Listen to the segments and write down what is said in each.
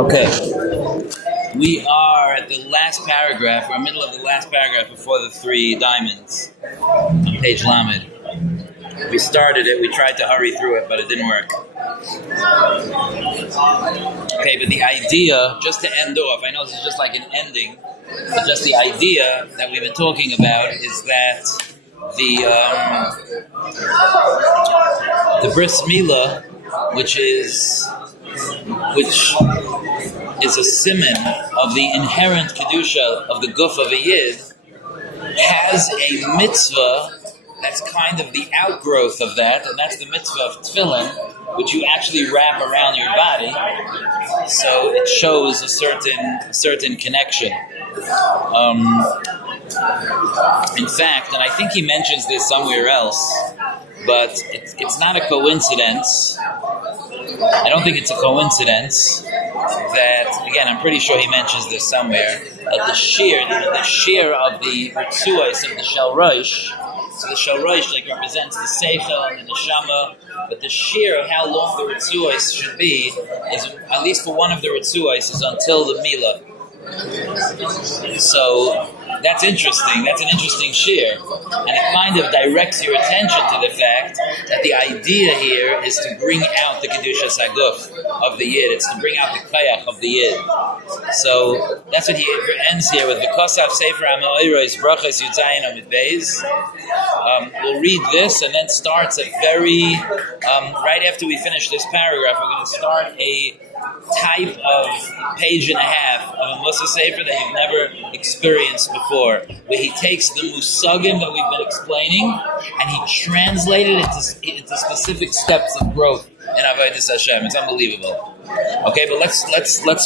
Okay. We are at the last paragraph. We're in the middle of the last paragraph before the three diamonds on page Lamed. We started it. We tried to hurry through it, but it didn't work. Okay, but the idea, just to end off, I know this is just like an ending, but just the idea that we've been talking about is that the Bris Milah, which is a siman of the inherent kedusha of the guf of a yid, has a mitzvah that's kind of the outgrowth of that, and that's the mitzvah of tefillin, which you actually wrap around your body, so it shows a certain connection. In fact, and I think he mentions this somewhere else, but it's not a coincidence. I don't think it's a coincidence that, again, I'm pretty sure he mentions this somewhere, that the shear of the Ritzuos of the Shel Rosh, so the Shel Rosh represents the Seichel and the Neshama, but the shear of how long the Ritzuos should be is, at least for one of the Ritzuos, is until the Milah. So that's interesting. That's an interesting shear, and it kind of directs your attention to the fact that the idea here is to bring out the Kedushas Haguf of the Yid. It's to bring out the Kayach of the Yid. So that's what he ends here with. V'kosav Sefer HaMa'oros Brachos Yudzayin Amid Beis. We'll read this and then starts a very right after we finish this paragraph. We're going to start a type of page and a half of a Musa Sefer that you've never experienced before, where he takes the musagim that we've been explaining and he translated it into specific steps of growth in Avodas Hashem. It's unbelievable. Okay, but let's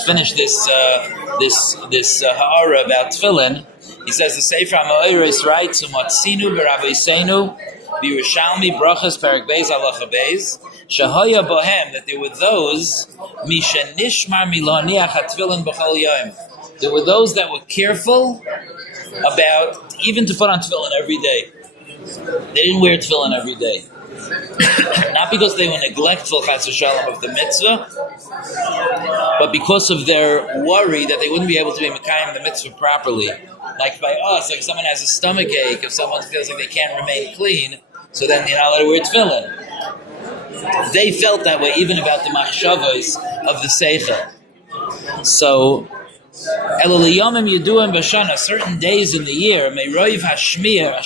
finish this ha'ara about tefillin. He says the Sefer HaMa'oros writes, "Umatzinu b'Rabbeinu b'Yerushalmi brachas perak beis halacha beis shahaya bohem," that there were those mishenishmar milaniach hatefillin b'chol yom. There were those that were careful about even to put on tefillin every day. They didn't wear tefillin every day. Not because they were neglectful, chas v'shalom, of the mitzvah, but because of their worry that they wouldn't be able to be mekayim the mitzvah properly. Like by us, like if someone has a stomach ache, if someone feels like they can't remain clean, so then you're not allowed to wear tefillin. They felt that way even about the machshavos of the seichel. So, eloliyamim yeduim b'shana, certain days in the year, meiroiv hashmira,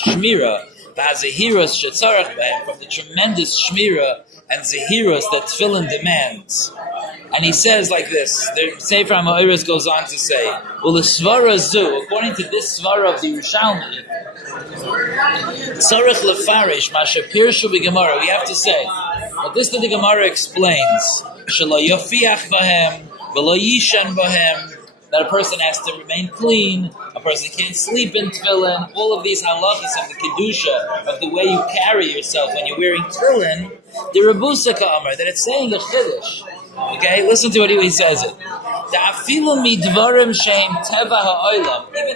v'hazehiros shetzarach b'hem, from the tremendous shmira and zehiros that tefillin demands. And he says like this, the Sefer HaMa'oros goes on to say, U'l'svara zu, according to this svara of the Yerushalmi, tzarech lefarish masha pirshu b'gemara, we have to say, but this that the Gemara explains, shelo yofiach bahem, v'lo yishan bahem, that a person has to remain clean, a person can't sleep in tefillin, all of these halachas of the kedusha, of the way you carry yourself when you're wearing tefillin, the Rabusa Ka'amar, that it's saying a chiddush. Okay, listen to what he says it. Even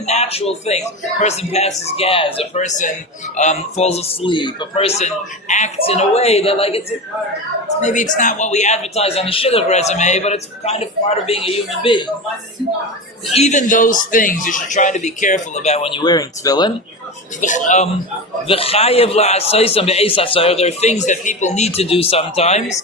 natural things. A person passes gas, a person falls asleep, a person acts in a way that maybe it's not what we advertise on the shidduch resume, but it's kind of part of being a human being. Even those things you should try to be careful about when you're wearing tefillin. There are things that people need to do sometimes.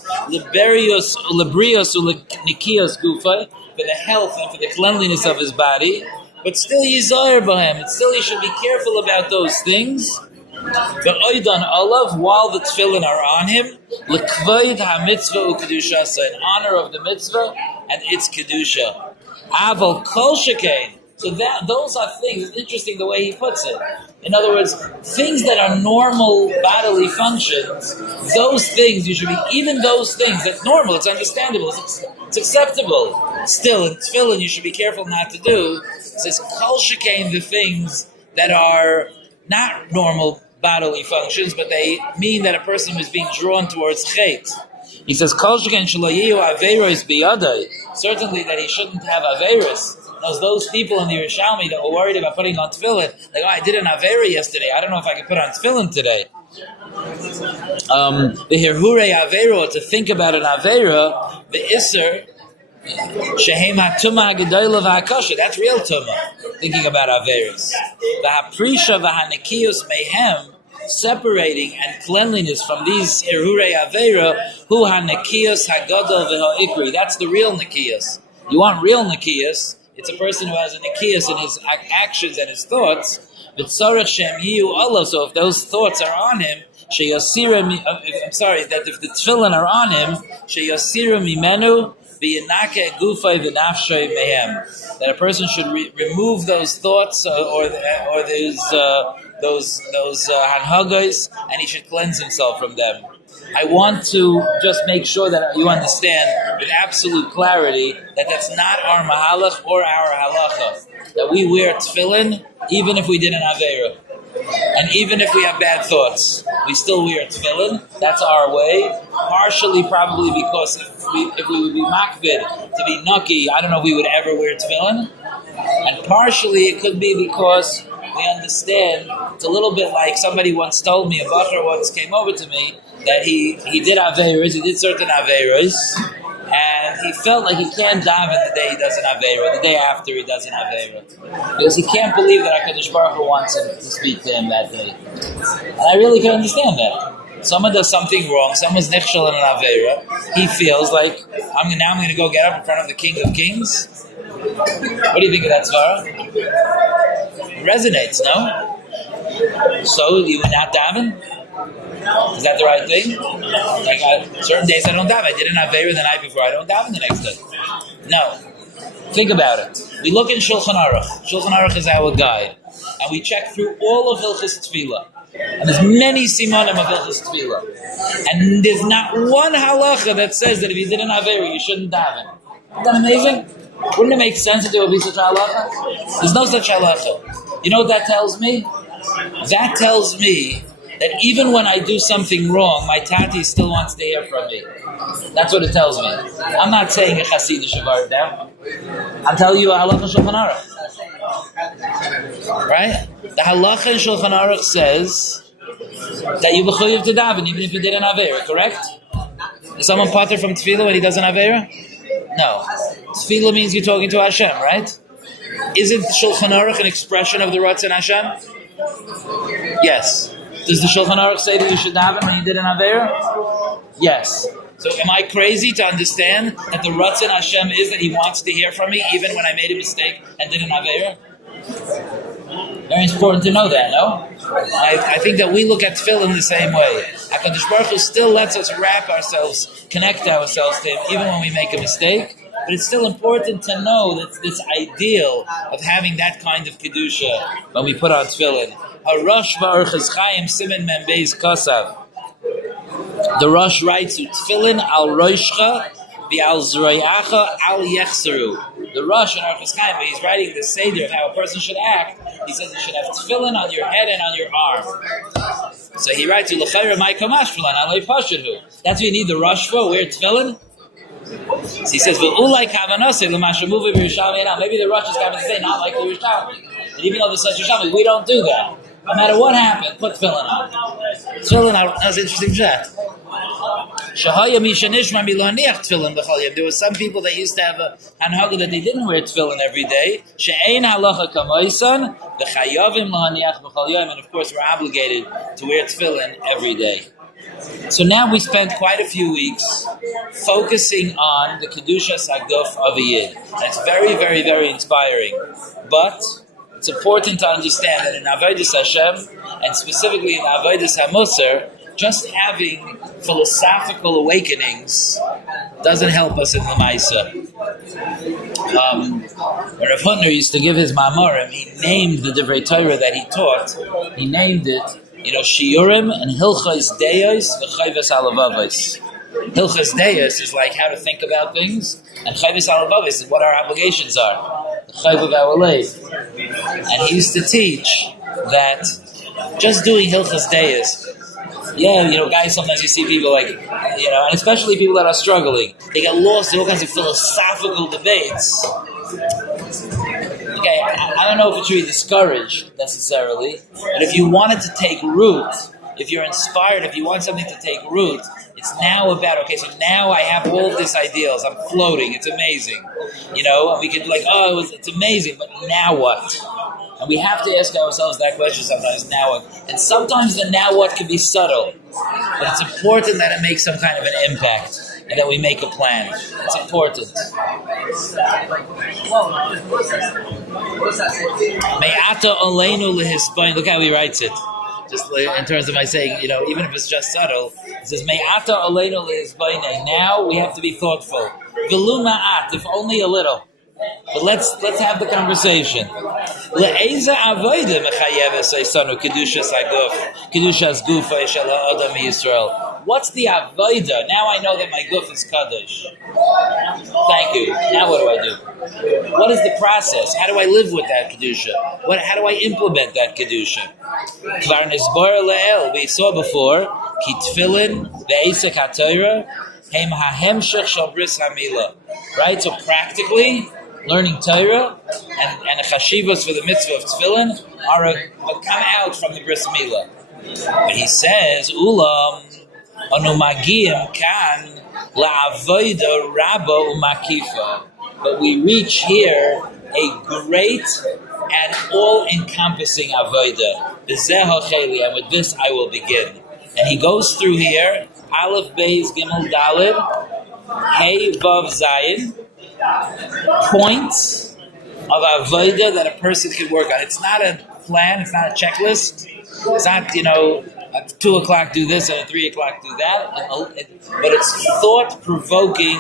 For the health and for the cleanliness of his body. But still Yizayir Bahem. Still he should be careful about those things. The Oidan Olav, while the tefillin are on him, L'kvoid ha-mitzvah u-kedusha, in honor of the mitzvah and its kedusha. Aval kol shekain. So those are things. It's interesting the way he puts it. In other words, things that are normal bodily functions, those things you should be, even those things, that's normal, it's understandable, it's acceptable. Still, in tefillin, you should be careful not to do. It says, kol shekain, the things that are not normal bodily functions, but they mean that a person is being drawn towards chet. He says, kol shekain shelo yehu aveiros biyadai, certainly that he shouldn't have aveiros. Those people in the Yerushalmi that were worried about putting on tefillin, like, I did an Avera yesterday, I don't know if I can put on tefillin today. The Hirhure Avera, to think about an Avera, the Isser, Shehem HaTumah HaGedolah VaHaKosher. That's real Tumah. Thinking about Averis. VaHaprisha VaHanekius Mehem, separating and cleanliness from these Irurei Avera, Hu HaNekius HaGadol VeHa'ikri. That's the real Nekius. You want real Nekius, it's a person who has a Nekius in his actions and his thoughts. But Tzarech Shem Hiu Allah, so if those thoughts are on him, that if the tefillin are on him, Sheyasira Mimenu, V'Yanake Gufay V'Nafshay Mehem. That a person should remove those thoughts or those hanhagos, and he should cleanse himself from them. I want to just make sure that you understand with absolute clarity that that's not our mahalach or our halacha. That we wear tefillin even if we did an avera. And even if we have bad thoughts, we still wear tefillin. That's our way. Partially, probably because if we would be makbid to be nucky, I don't know if we would ever wear tefillin. And partially, it could be because we understand. It's a little bit like somebody once told me, a bacher once came over to me, that he did averas, he did certain averas, and he felt like he can't daven the day he does an avera, the day after he does an avera, because he can't believe that HaKadosh Baruch Hu wants him to speak to him that day. And I really can understand that. Someone does something wrong, someone's nichshel in an avera, he feels like, I'm going to go get up in front of the King of Kings. What do you think of that, Svara? It resonates, no? So, you would not daven? Is that the right thing? Like certain days I don't daven. I did an avera the night before. I don't daven the next day. No. Think about it. We look in Shulchan Aruch. Shulchan Aruch is our guide, and we check through all of Hilchos Tefillah. And there's many simanim of Hilchos Tefillah, and there's not one halacha that says that if you did an avera you shouldn't daven. Isn't that amazing? Wouldn't it make sense that there would be such a halacha? There's no such halacha. You know what that tells me? That tells me that even when I do something wrong, my tati still wants to hear from me. That's what it tells me. I'm not saying a chasidish word now. I'm telling you a halacha in Shulchan Aruch. Right? The halacha in Shulchan Aruch says that you b'chuyev to daven even if you did an avera, correct? Is someone pater from tefillah when he does an avera? No. Tefillah means you're talking to Hashem, right? Isn't Shulchan Aruch an expression of the Ratzon Hashem? Yes. Does the Shulchan Aruch say that you should daven when you did an avera? Yes. So am I crazy to understand that the Ratzon Hashem is that He wants to hear from me even when I made a mistake and did an avera? Very important to know that, no? I think that we look at tefillin the same way. HaKadosh Baruch Hu still lets us wrap ourselves, connect ourselves to Him even when we make a mistake. But it's still important to know that this ideal of having that kind of kedusha when we put on tefillin. HaRosh Ba'orches Chaim Simen Mem Beis Kosav. The Rosh writes, "Tefillin al roishcha v'al zroyacha al yechseru." The Rosh in Orches Chaim, when he's writing the seder of how a person should act, he says you should have tefillin on your head and on your arm. So he writes, "L'chayra my kamash tefillin alei pashuthu." That's what you need the Rosh for. Wear tefillin. So he says, "V'ulai kavanasei l'mashamuvi b'Yerushalmi." Maybe the Rosh is coming to say not like the Yerushalmi. And even though there's such Yerushalmi, we don't do that. No matter what happened, put tefillin on. Tefillin, that's an interesting chat. There were some people that used to have a hanhaga that they didn't wear tefillin every day. And of course, we're obligated to wear tefillin every day. So now we spent quite a few weeks focusing on the Kedushas Haguf of a Yid. And it's very, very, very inspiring. But it's important to understand that in Avodas Hashem, and specifically in Avodas HaMusar, just having philosophical awakenings doesn't help us in Lamaisa. Rav Hutner used to give his Ma'amorim, he named the Divrei Torah that he taught, he named it, Shiurim and Hilchos Deos v'Chayvos Alavavos. Hilchos Deos is like how to think about things, and Chayvos Alavavos is what our obligations are, the Chayv of our life. And he used to teach that just doing Hilchos Deos, guys, sometimes you see people like, and especially people that are struggling, they get lost in all kinds of philosophical debates. Okay, I don't know if it should be discouraged necessarily, but if you want it to take root, if you're inspired, if you want something to take root, It's now about, okay, so now I have all of these ideals. I'm floating. It's amazing. And we could it's amazing, but now what? And we have to ask ourselves that question sometimes, now what? And sometimes the now what can be subtle. But it's important that it makes some kind of an impact and that we make a plan. It's important. Me'ata oleinu lehisbain. Look how he writes it. Just in terms of my saying, even if it's just subtle, it says, Me'ata oleinu lehisbain. Now we have to be thoughtful. V'lu ma'at, if only a little. But let's have the conversation. Le'eza avodah mechayeves eisanu kedushas haguf, kedushas gufa shel ha'adam Yisrael. What's the avodah? Now I know that my guf is kadosh. Thank you. Now what do I do? What is the process? How do I live with that kedusha? How do I implement that kedusha? Kvar nisbar le'el. We saw before ki tefillin ve'esek ha'torah hem ha'hemshech shel bris ha'milah. Right. So practically, learning Torah and a chashivos for the mitzvah of tefillin are come out from the bris milah. But he says, Ulam anu magiyim kan la'avodah rabba umakifa. But we reach here a great and all-encompassing avodah. B'zeh ha'cheli, and with this I will begin. And he goes through here, Aleph, Beis, Gimel, Daled, Hey, Vav, Zayin, points of avodah that a person can work on. It's not a plan. It's not a checklist. It's not, at 2 o'clock do this and at 3 o'clock do that. But it's thought-provoking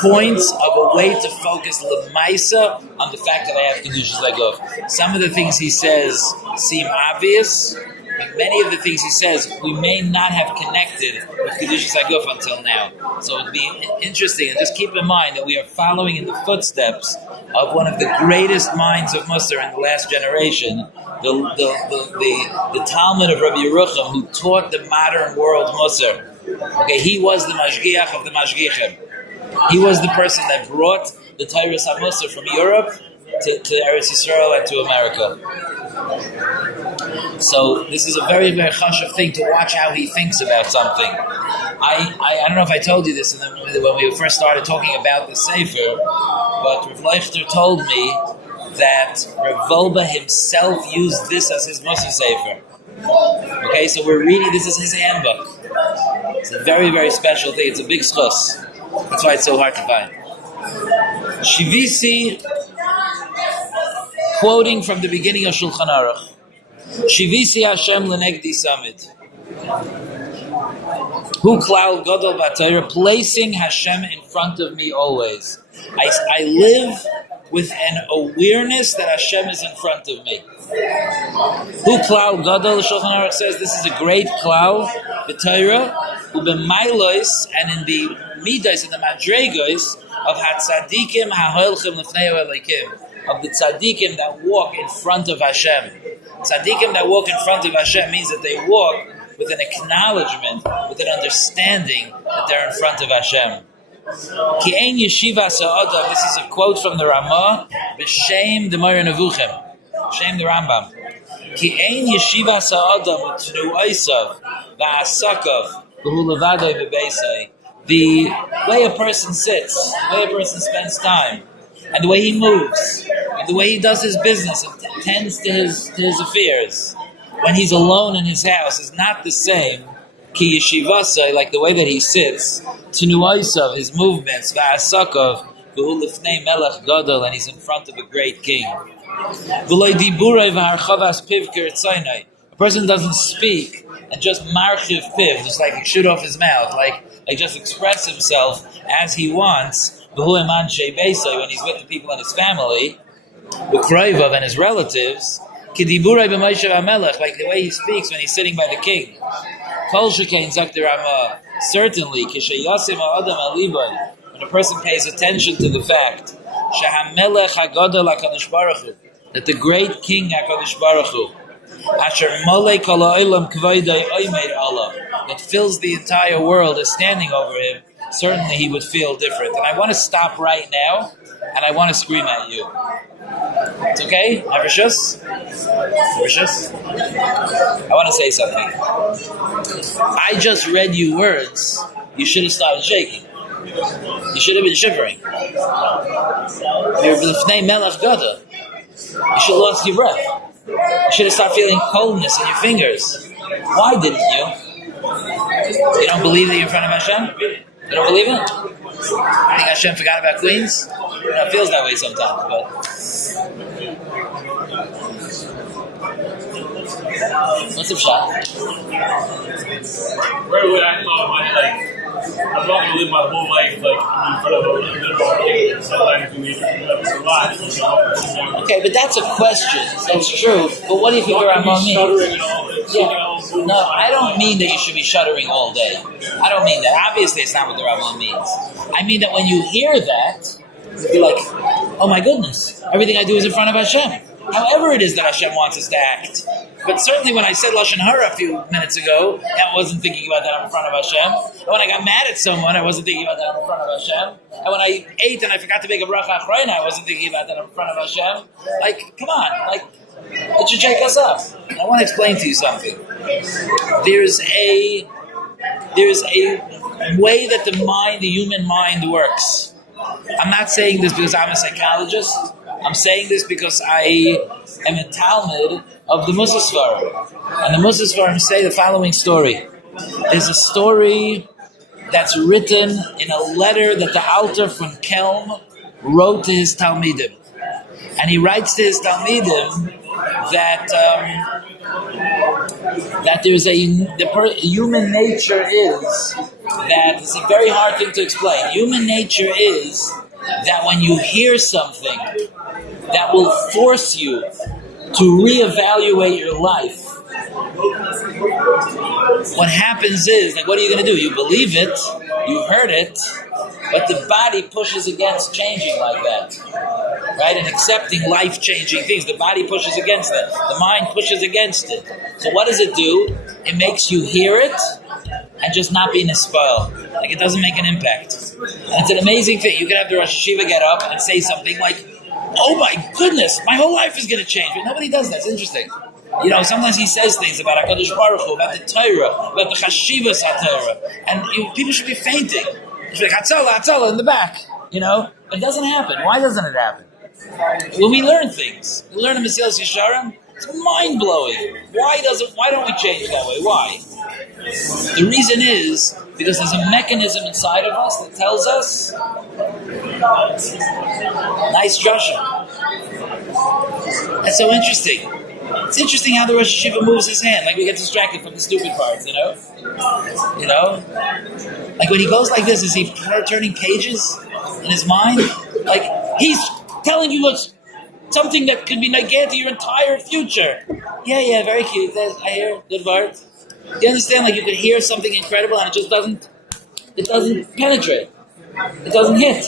points of a way to focus l'maisa on the fact that I have kedushas haguf. Some of the things he says seem obvious. Many of the things he says we may not have connected with kedushas haguf until now. So it would be interesting, and just keep in mind that we are following in the footsteps of one of the greatest minds of Musar in the last generation, the Talmud of Rabbi Yerucham, who taught the modern world Musar. Okay, he was the mashgiach of the mashgichim. He was the person that brought the Tyrus HaMusar from Europe to Eretz Yisrael and to America. So this is a very, very chashuv thing to watch how he thinks about something. I don't know if I told you this when we first started talking about the Sefer, but Rav Leichter told me that Rav Wolbe himself used this as his Musar Sefer. Okay, so we're reading, this is his handbook. It's a very, very special thing. It's a big schus. That's why it's so hard to find. Shivisi, quoting from the beginning of Shulchan Aruch. Shivisi Hashem lenegdi samid. Hu klal gadol b'Torah, placing Hashem in front of me always. I live with an awareness that Hashem is in front of me. Hu klal gadol, Shulchan Aruch says this is a great klal b'Torah, hu b'mailos, and in the midas, in the madregos of hatzadikim ha'holchim lefnei Elokim, of the tzadikim that walk in front of Hashem. Tzadikim that walk in front of Hashem means that they walk with an acknowledgement, with an understanding that they're in front of Hashem. Ki ein yeshiva sa'adam, this is a quote from the Ramah, b'shem the Moreh Nevuchim, b'shem the Rambam. Ki ein yeshiva sa'adam u'tnu'aisav va'asakav v'hu levadoi v'beisai. The way a person sits, the way a person spends time, and the way he moves, and the way he does his business and tends to his affairs when he's alone in his house is not the same, ki yeshivasai, like the way that he sits, tenuaisav, his movements, va'asakav, v'hu lifnei melech gadol, and he's in front of a great king. V'loi diburai v'harchavas piv k'ritzaynai. A person doesn't speak and just marchiv piv, just like shoot off his mouth, like just express himself as he wants, v'hu eman shei beisai, when he's with the people in his family, v'krayvav, and his relatives, Kidiburai b'Moshe HaMelech, like the way he speaks when he's sitting by the king. Kol shekein zakter Ramah, certainly, kisheyasim ha'adam alibay, when a person pays attention to the fact, shehamelech hagadol HaKadosh Baruch Hu, that the great king HaKadosh Baruch Hu, asher molei kol ha'olam k'vaydai oimeid Allah, that fills the entire world is standing over him, certainly he would feel different. And I want to stop right now, and I want to scream at you. It's okay? Averishus? I want to say something. I just read you words you should have started shaking. You should have been shivering. You're b'lifnei melech gada. You should have lost your breath. You should have started feeling coldness in your fingers. Why didn't you? You don't believe that you're in front of Hashem? You don't believe it? You think Hashem forgot about Queens? It feels that way sometimes, but... What's the shot? Right away, I thought, I'm not going to live my whole life, in front of a literal king. Sometimes you need to survive. Okay, but that's a question. That's true. But what do you think Rambam means? No, I don't mean that you should be shuddering all day. I don't mean that. Obviously, it's not what the Rambam means. I mean that when you hear that, you're like, oh my goodness, everything I do is in front of Hashem. However it is that Hashem wants us to act. But certainly when I said Lashon Hara a few minutes ago, I wasn't thinking about that in front of Hashem. And when I got mad at someone, I wasn't thinking about that in front of Hashem. And when I ate and I forgot to make a bracha achrayna, I wasn't thinking about that in front of Hashem. Come on, it should shake us up. I want to explain to you something. There's a way that the human mind works. I'm not saying this because I'm a psychologist. I'm saying this because I am a Talmud of the Mitzvos. And the Mitzvos say the following story. There's a story that's written in a letter that the Alter from Kelm wrote to his Talmidim. And he writes to his Talmidim that there's human nature is that it's a very hard thing to explain. Human nature is that when you hear something that will force you to reevaluate your life, what happens is, what are you going to do? You believe it, you heard it, but the body pushes against changing like that, right? And accepting life-changing things. The body pushes against it. The mind pushes against it. So what does it do? It makes you hear it and just not be nispal. It doesn't make an impact. And it's an amazing thing. You can have the Rosh Hashiva get up and say something like, oh my goodness, my whole life is going to change. But nobody does that. It's interesting. Sometimes he says things about HaKadosh Baruch Hu, about the Torah, about the Chashivas HaTorah. And people should be fainting. It's like, Hatzalah in the back. It doesn't happen. Why doesn't it happen? When we learn things, we learn in Mesilas Yesharim, it's mind-blowing. Why don't we change that way? Why? The reason is because there's a mechanism inside of us that tells us, nice Joshua. That's so interesting. It's interesting how the Rosh Hashiva moves his hand. We get distracted from the stupid parts, when he goes like this, is he turning pages in his mind? He's telling you something that could be negated to your entire future. Yeah, very cute. I hear good word. Do you understand? You could hear something incredible and it doesn't penetrate. It doesn't hit.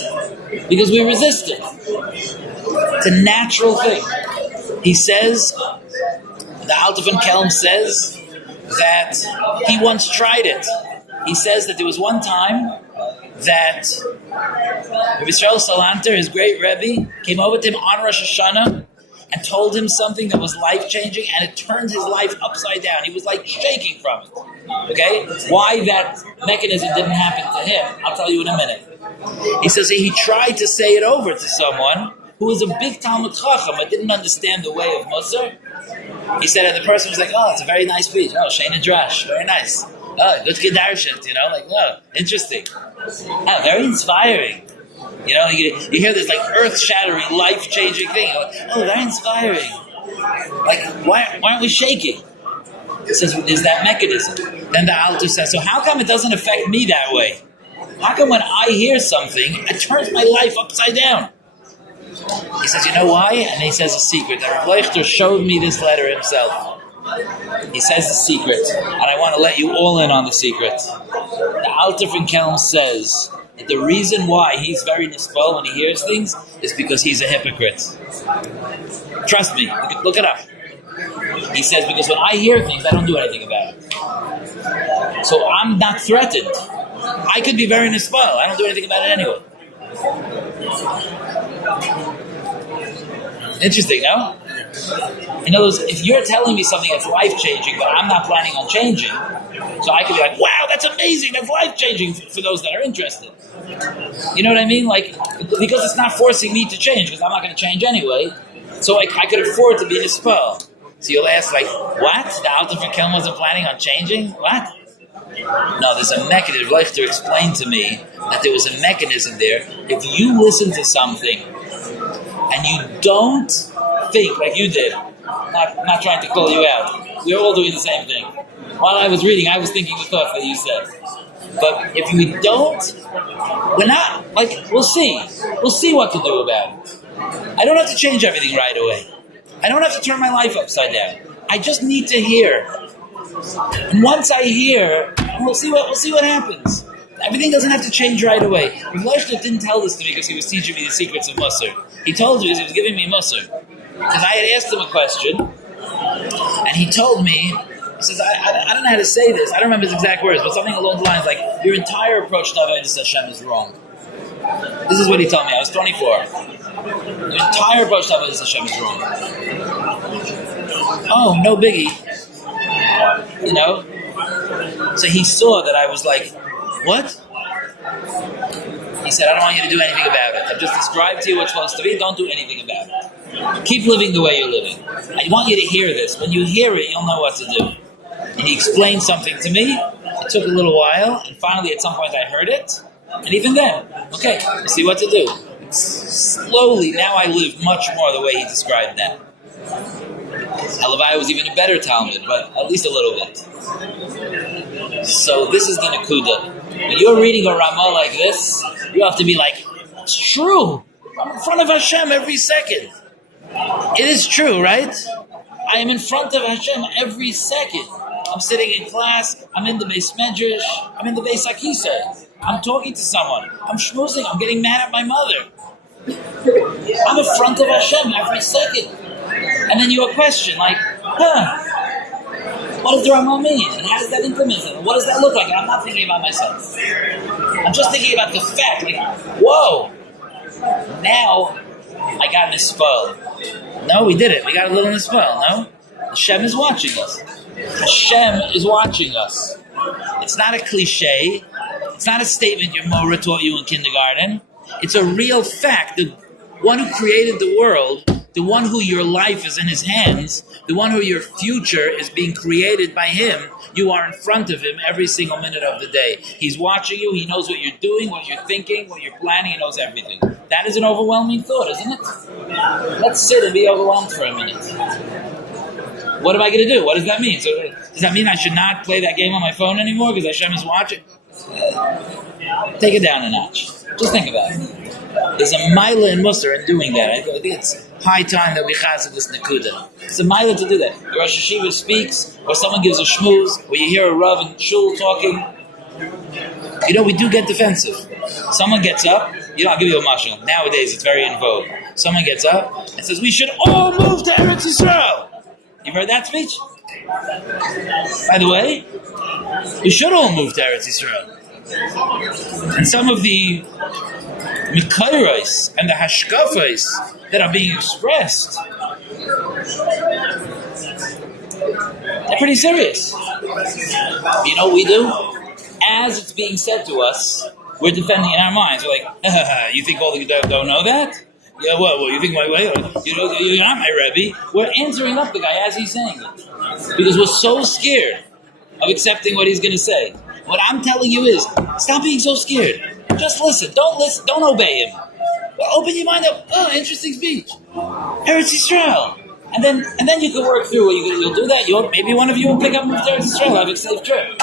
Because we resist it. It's a natural thing. He says, the Alter von Kelm says that he once tried it. He says that there was one time that Rabbi Salanter, his great Rebbe, came over to him on Rosh Hashanah and told him something that was life-changing, and it turned his life upside down. He was shaking from it. Okay? Why that mechanism didn't happen to him, I'll tell you in a minute. He says he tried to say it over to someone who was a big Talmud Chacham but didn't understand the way of Musar. He said, and the person was like, oh, it's a very nice speech. Oh, Shein and Drash, very nice. Oh, good Kedarshit, oh, interesting. Oh, very inspiring. You hear this earth-shattering, life-changing thing. Oh, very inspiring. Why aren't we shaking? It says, there's that mechanism. Then the Alter says, so how come it doesn't affect me that way? How come when I hear something, it turns my life upside down? He says, you know why? And he says a secret. That Rav Leichter showed me this letter himself. He says the secret. And I want to let you all in on the secret. The Alter von Kelm says that the reason why he's very nispal when he hears things is because he's a hypocrite. Trust me. Look it up. He says, because when I hear things, I don't do anything about it. So I'm not threatened. I could be very nispal. I don't do anything about it anyway. Interesting, no? In other words, if you're telling me something that's life-changing, but I'm not planning on changing, so I could be like, wow, that's that's amazing. That's life-changing for those that are interested. You know what I mean? Like, because it's not forcing me to change, because I'm not going to change anyway. So I could afford to be in a spell. So you'll ask, like, what? The Alter for Kelm wasn't planning on changing? What? No, there's a mechanism. I'd like to explain to me that there was a mechanism there. If you listen to something and you don't think like you did, not trying to call you out, we're all doing the same thing. While I was reading, I was thinking the thoughts that you said. But if we don't, we're not, like, we'll see. We'll see what to do about it. I don't have to change everything right away. I don't have to turn my life upside down. I just need to hear. And once I hear, we'll see what happens. Everything doesn't have to change right away. Rabbi didn't tell this to me because he was teaching me the secrets of Musar. He told me because he was giving me Musar. Because I had asked him a question, and he told me, he says, I don't know how to say this. I don't remember his exact words, but something along the lines like, your entire approach to Avodas Hashem is wrong. This is what he told me. I was 24. Your entire approach to Avodas Hashem is wrong. Oh, no biggie. You know? So he saw that I was like, what? He said, I don't want you to do anything about it. I've just described to you what's supposed to be. Don't do anything about it. Keep living the way you're living. I want you to hear this. When you hear it, you'll know what to do. And he explained something to me. It took a little while. And finally, at some point, I heard it. And even then, okay, we'll see what to do. Slowly, now I live much more the way he described that. Halavai was even a better Talmud, but at least a little bit. So this is the Nakuda. When you're reading a Ramah like this, you have to be like, it's true. I'm in front of Hashem every second. It is true, right? I am in front of Hashem every second. I'm sitting in class, I'm in the Beis Medrash, I'm in the Beis Akisa, I'm talking to someone, I'm schmoozing, I'm getting mad at my mother. I'm in front of Hashem every second. And then you have a question like, what does the Ramah mean? And how does that implement it? And what does that look like? And I'm not thinking about myself. I'm just thinking about the fact, like, whoa, now I got misspelled. No, we did it. We got a little misspelled, no? Hashem is watching us. Hashem is watching us. It's not a cliche. It's not a statement your Mora taught you in kindergarten. It's a real fact. The one who created the world, the one who your life is in his hands, the one who your future is being created by him, you are in front of him every single minute of the day. He's watching you. He knows what you're doing, what you're thinking, what you're planning. He knows everything. That is an overwhelming thought, isn't it? Let's sit and be overwhelmed for a minute. What am I going to do? What does that mean? So, does that mean I should not play that game on my phone anymore because Hashem is watching? Take it down a notch. Just think about it. There's a Milah in Musar in doing that. I think it's high time that we chazed this Nakuda. It's a Milah to do that. The Rosh Hashiva speaks, or someone gives a shmooze, or you hear a Rav in shul talking. You know, we do get defensive. Someone gets up, I'll give you a mashal. Nowadays, it's very in vogue. Someone gets up and says, we should all move to Eretz Yisrael. You've heard that speech? By the way, we should all move to Eretz Yisrael. And some of the Mikairos and the Hashkafos that are being expressed, they're pretty serious. You know what we do? As it's being said to us, we're defending in our minds. We're like, you think all the don't know that? Yeah, well, you think my way? You're not my Rebbe. We're answering up the guy as he's saying it. Because we're so scared of accepting what he's going to say. What I'm telling you is, stop being so scared. Just listen. Don't obey him. Well, open your mind up. Oh, interesting speech. Eretz Yisrael. And then you can work through it. You'll do that. Maybe one of you will pick up and move to Eretz Yisrael. Have a safe trip.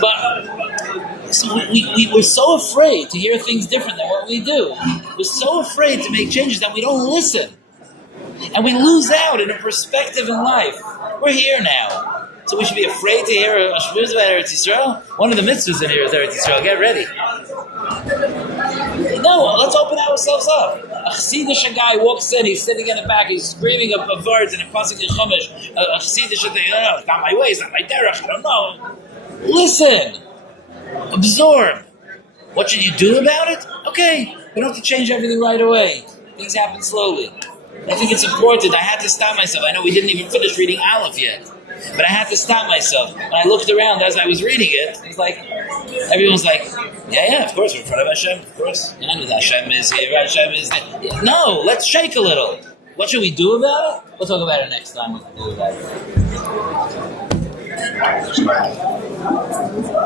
But so we're so afraid to hear things different than what we do. We're so afraid to make changes that we don't listen. And we lose out in a perspective in life. We're here now. So we should be afraid to hear a shmuz about Eretz Yisrael? One of the mitzvahs in here is Eretz Yisrael. Get ready. No, let's open ourselves up. A Chassidish guy walks in, he's sitting in the back, he's screaming up words and passing the chumash. A Chassidish thing, no, it's not my way, it's not my derech, I don't know. Listen. Absorb. What should you do about it? Okay, we don't have to change everything right away. Things happen slowly. I think it's important. I had to stop myself. I know we didn't even finish reading Aleph yet. But I had to stop myself. When I looked around as I was reading it, it was like, everyone's like, yeah, of course, we're in front of Hashem, of course. You know, Hashem is here, Hashem is there. Yeah, no, let's shake a little. What should we do about it? We'll talk about it next time. What to do about it.